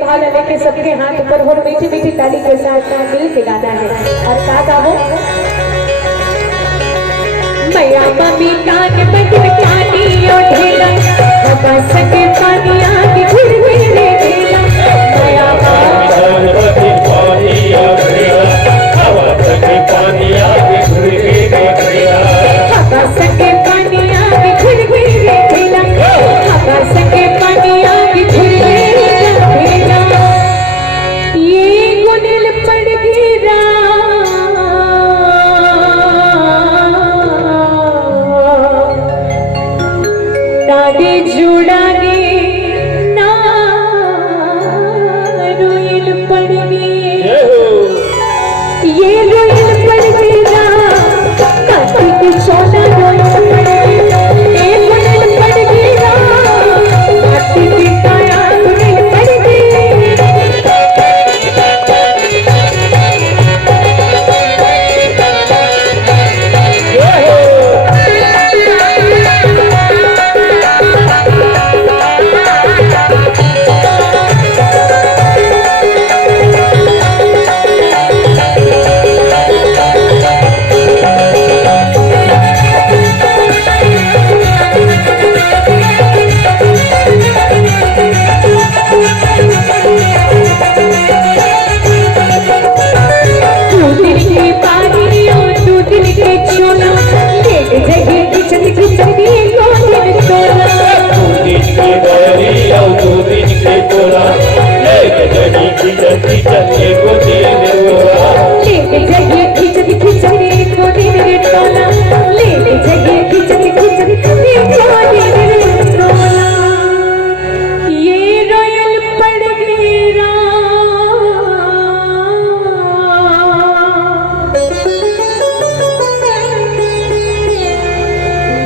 भाला लेके सबके हाथ पर हो मीठी मीठी ताली के साथ मिल के गाना है। और का गाओ मैया मम्मी कान बदल कानी और ढेला बाबा सके पानी आगे घुर मेरे ढेला मैया कान बदल पानी और ढेला बाबा सके पानी आगे घुर मेरे ढेला बाबा सके पानी आगे घुर मेरे ढेला बाबा सके पानी आगे घुर मेरे ढेला ये गुनिल पड़ गिरा नादे जुड़ागे ना रोइल पड़ गई ये रोइल पड़ गया काटी के सोना रोइल पड़ गया ये गुनिल पड़ गया काटी के काया गुनिल पड़ गई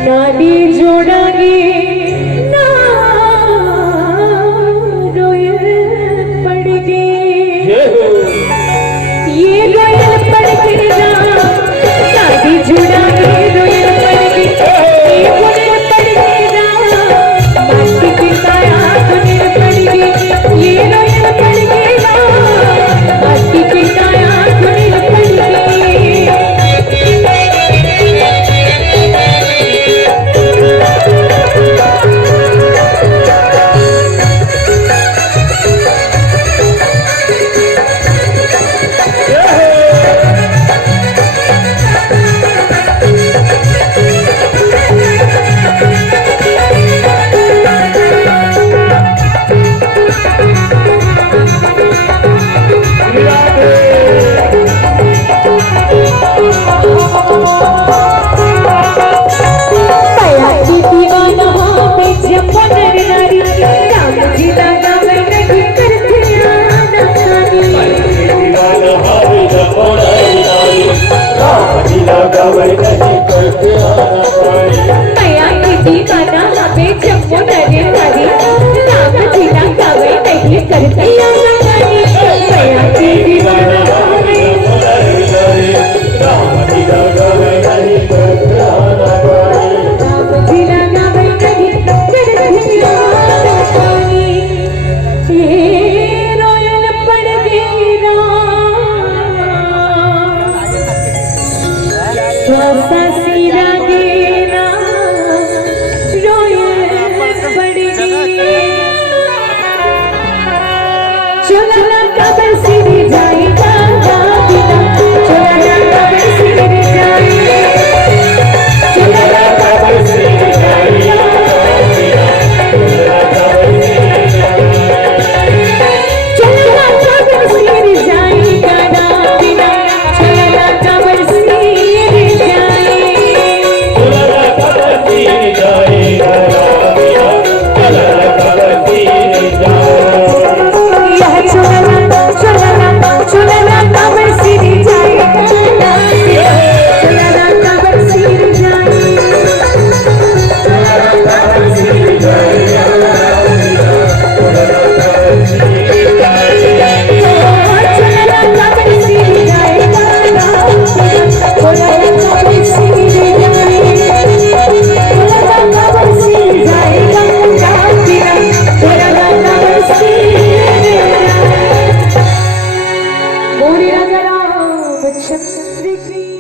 नानी जोड़ागे ना रोयल पड़ गई ये रोयल पड़ गई ना नानी जोड़ागे रोयल पड़ गई ये गुनिल पड़ गई ना माटी की काया गुनिल पड़ गई ये रोयल पड़ गई ना माटी की काया गुनिल पड़ गई चुला राजा रामचंद्र की।